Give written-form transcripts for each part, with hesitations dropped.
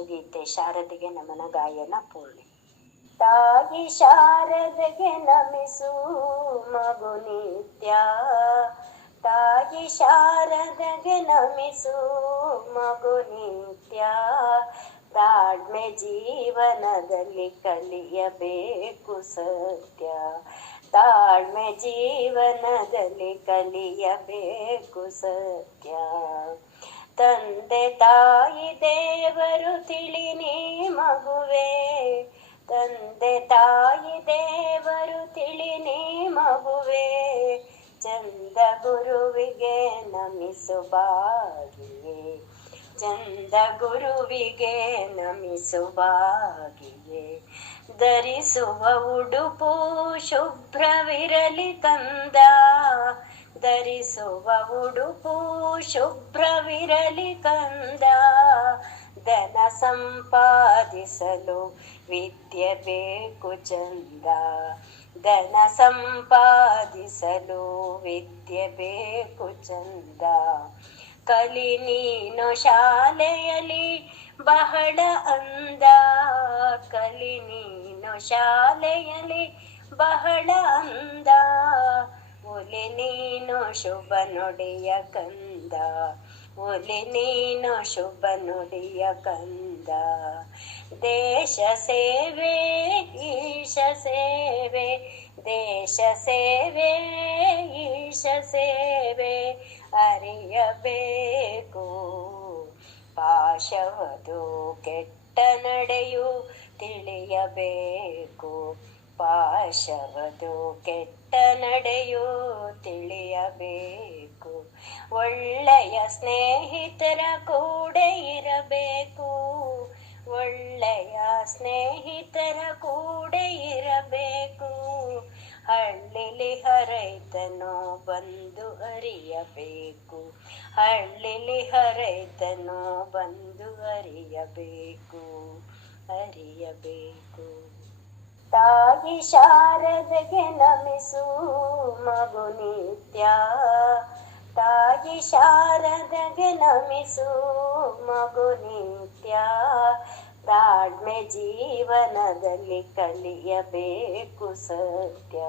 ಶಿವಗೀತೆ ಶಾರದೆಗೆ ನಮನ ಗಾಯನ ಪೂರ್ಣಿ. ತಾಯಿ ಶಾರದೆಗೆ ನಮಿಸು ಮಗು ನಿತ್ಯ, ತಾಯಿ ಶಾರದೆಗೆ ನಮಿಸು ಮಗು ನಿತ್ಯ. ತಾಳ್ಮೆ ಜೀವನದಲ್ಲಿ ಕಲಿಯಬೇಕು ಸತ್ಯ, ತಾಳ್ಮೆ ಜೀವನದಲ್ಲಿ ಕಲಿಯಬೇಕು ಸತ್ಯ. ತಂದೆ ತಾಯಿ ದೇವರು ತಿಳಿ ನೀ ಮಗುವೆ, ತಂದೆ ತಾಯಿ ದೇವರು ತಿಳಿ ನೀ ಮಗುವೆ. ಚಂದ ಗುರುವಿಗೆ ನಮಿಸು ಬಾಗಿಯೇ, ಚಂದ ಗುರುವಿಗೆ ನಮಿಸು ಬಾಗಿಯೇ. ಧರಿಸುವ ಉಡುಪು ಶುಭ್ರವಿರಲಿ ಕಂದ, ಧರಿಸುವ ಉಡುಪು ಶುಭ್ರವಿರಲಿ ಕಂದ. ಧನ ಸಂಪಾದಿಸಲು ವಿದ್ಯೆ ಬೇಕು ಚಂದ, ಧನ ಸಂಪಾದಿಸಲು ವಿದ್ಯೆ ಬೇಕು ಚಂದ. ಕಲಿ ನೀನು ಶಾಲೆಯಲ್ಲಿ ಬಹಳ ಅಂದ, ಕಲಿ ನೀನು ಶಾಲೆಯಲ್ಲಿ ಬಹಳ ಅಂದ. ಒಲಿ ನೀನು ಶುಭ ನುಡಿಯ ಕಂದ, ಒಲಿ ನೀನು ಶುಭ ನುಡಿಯ ಕಂದ. ದೇಶ ಸೇವೆ ಈಶ ಸೇವೆ, ದೇಶ ಸೇವೆ ಈಶ ಸೇವೆ ಅರಿಯಬೇಕು. ಪಾಶವದು ಕೆಟ್ಟ ನಡೆಯು ತಿಳಿಯಬೇಕು, ಪಾಶವದು ಕೆಟ್ಟ ನಡೆಯು ತಿಳಿಯಬೇಕು. ಒಳ್ಳೆಯ ಸ್ನೇಹಿತರ ಕೂಡ ಇರಬೇಕು, ಒಳ್ಳೆಯ ಸ್ನೇಹಿತರ ಕೂಡ ಇರಬೇಕು. ಹಳ್ಳಿಲಿ ರೈತನು ಬಂದು ಅರಿಯಬೇಕು, ಹಳ್ಳಿಲಿ ರೈತನು ಬಂದು ಅರಿಯಬೇಕು, ಅರಿಯಬೇಕು. ತಾಯಿ ಶಾರದೆಗೆ ನಮಿಸು ಮಗು ನಿತ್ಯ, ತಾಯಿ ಶಾರದೆಗೆ ನಮಿಸು ಮಗು ನಿತ್ಯ. ತಾಳ್ಮೆ ಜೀವನದಲ್ಲಿ ಕಲಿಯಬೇಕು ಸತ್ಯ,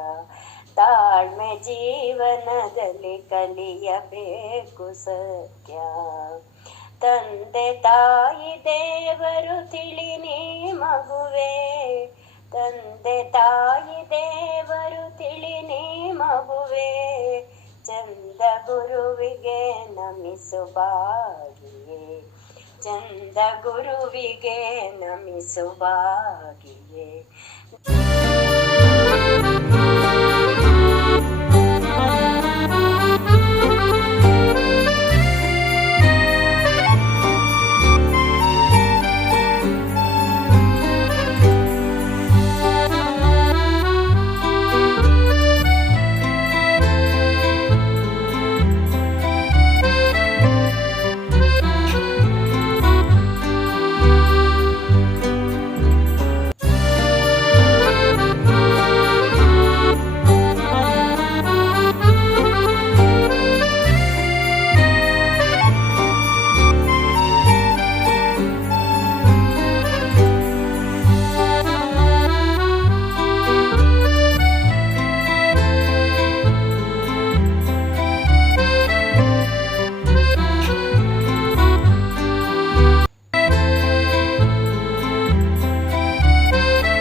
ತಾಳ್ಮೆ ಜೀವನದಲ್ಲಿ ಕಲಿಯಬೇಕು ಸತ್ಯ. ತಂದೆ ತಾಯಿ ದೇವರು ತಿಳಿ ನೀ ಮಗುವೆ, ತಂದೆ ತಾಯಿ ದೇವರು ತಿಳಿ ನೀ ಮಗುವೆ. ಚಂದ ಗುರುವಿಗೆ ನಮಿಸು ಬಾಗಿಯೇ, ಚಂದ ಗುರುವಿಗೆ ನಮಿಸು ಬಾಗಿಯೇ.